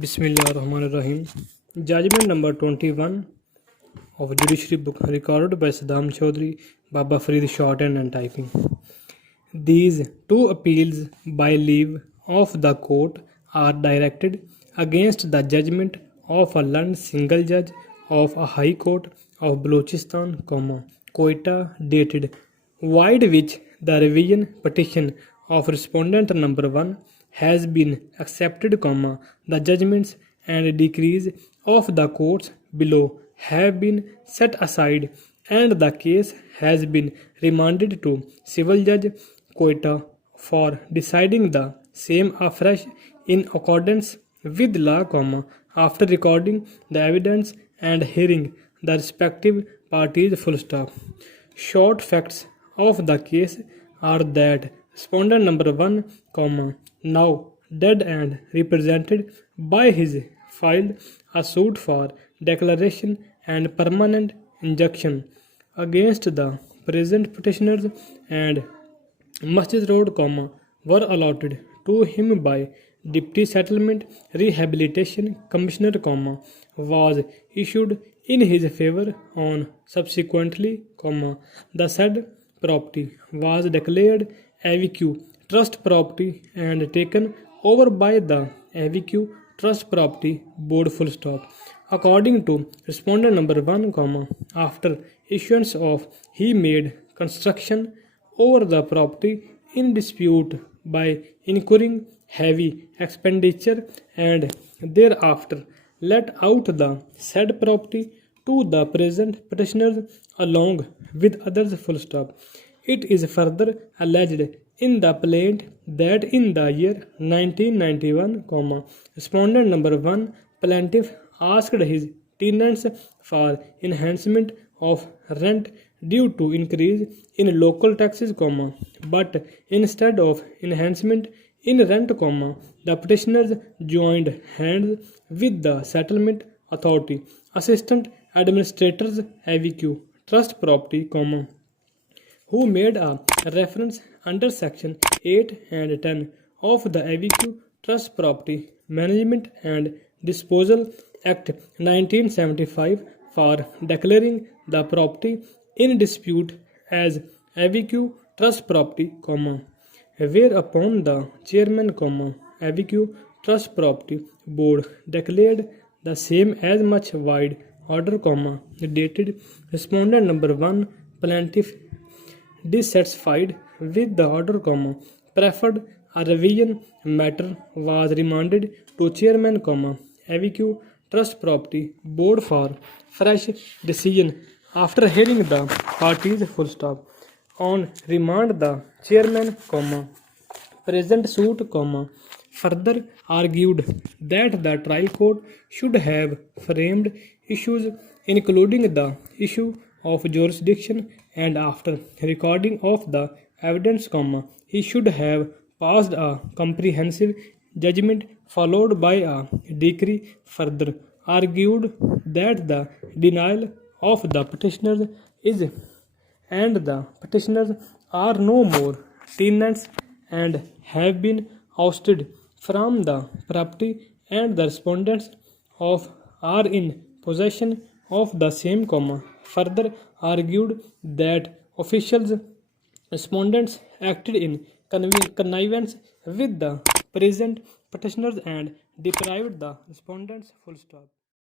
Bismillahirrahmanirrahim. Judgment number 21 of Judiciary Book recorded by Saddam Chaudhry, Baba Farid shorthand and typing. These two appeals by leave of the court are directed against the judgment of a learned single judge of a High Court of Balochistan, Quetta dated, wide which the revision petition of respondent number 1 has been accepted, the judgments and decrees of the courts below have been set aside and the case has been remanded to civil judge Quetta for deciding the same afresh in accordance with law, after recording the evidence and hearing the respective parties. Full stop. Short facts of the case are that respondent number 1, now dead and represented by his filed a suit for declaration and permanent injunction against the present petitioners, and Masjid Road, were allotted to him by Deputy Settlement Rehabilitation Commissioner, was issued in his favor on subsequently, the said property was declared AVQ Trust Property and taken over by the AVQ Trust Property Board. Full stop. According to respondent number 1, after issuance of he made construction over the property in dispute by incurring heavy expenditure and thereafter let out the said property to the present petitioners along with others. Full stop. It is further alleged in the plaint that in the year 1991, respondent number 1 plaintiff asked his tenants for enhancement of rent due to increase in local taxes, but instead of enhancement in rent, the petitioners joined hands with the settlement authority, assistant administrators AVQ Trust Property, who made a reference under section 8 and 10 of the AVQ Trust Property Management and Disposal Act 1975 for declaring the property in dispute as AVQ Trust Property, whereupon the chairman, AVQ Trust Property Board declared the same as much wide order, dated respondent number 1 plaintiff dissatisfied with the order, preferred a revision matter was remanded to chairman, AVQ Trust Property Board for fresh decision after hearing the parties. Full stop. On remand, the chairman, present suit, further argued that the trial court should have framed issues including the issue of jurisdiction, and after recording of the evidence, he should have passed a comprehensive judgment followed by a decree. Further argued that the denial of the petitioners is and the petitioners are no more tenants and have been ousted from the property, and the respondents of are in possession of the same, further argued that officials respondents acted in connivance with the present petitioners and deprived the respondents. Full stop.